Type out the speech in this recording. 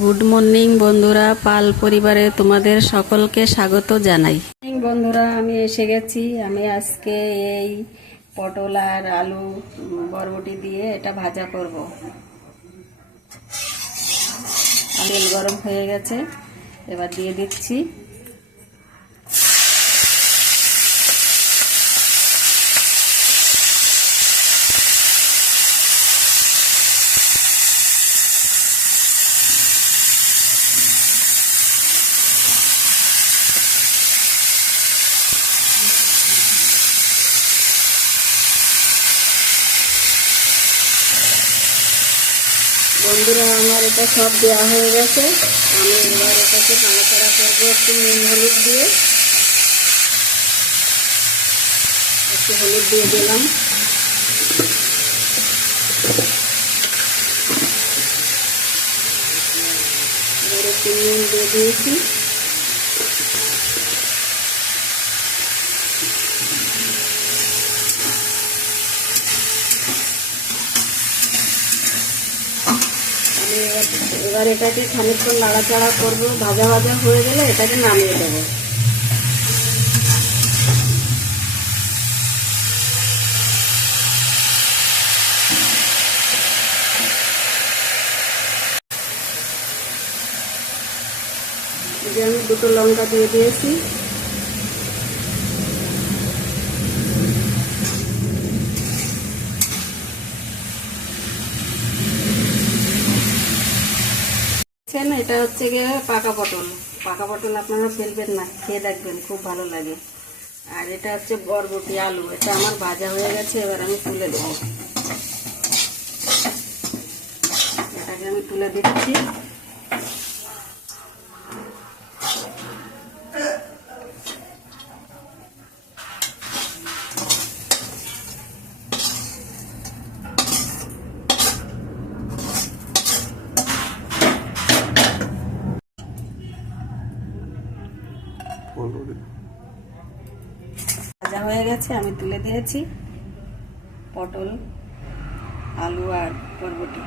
Good morning বন্ধুরা, পাল পরিবারে তোমাদের সকলকে স্বাগত জানাই। বন্ধুরা, আমি এসে গেছি। আমি আজকে এই পটল আর আলু বরবটি দিয়ে এটা ভাজা করব। তেল গরম হয়ে গেছে, এবার দিয়ে দিচ্ছি বন্ধুরা। আমার এটা সব দেওয়া হয়ে গেছে। আমি এবার এটাকে নাড়াচাড়া করবো একটু নুন হলুদ দিয়ে। একটু হলুদ দিয়ে দিলাম, এবার একটু নুন দিয়ে দিয়েছি। এবার এটাকে খানিকক্ষণ নাড়াচাড়া করবো। ভাজা ভাজা হয়ে গেলে এটাকে নামিয়ে দেবো। এই যে আমি দুটো লঙ্কা দিয়ে দিয়েছি। এটা হচ্ছে গিয়ে পাকা পটল। পাকা পটল আপনারা ফেলবেন না, খেয়ে দেখবেন, খুব ভালো লাগে। আর এটা হচ্ছে বরবটি আলু। এটা আমার ভাজা হয়ে গেছে, এবার আমি তুলে দেবো। এটাকে আমি তুলে দিচ্ছি। ভাজা হয়ে গেছে, আমি তুলে দিয়েছি পটল, আলু আর বরবটি।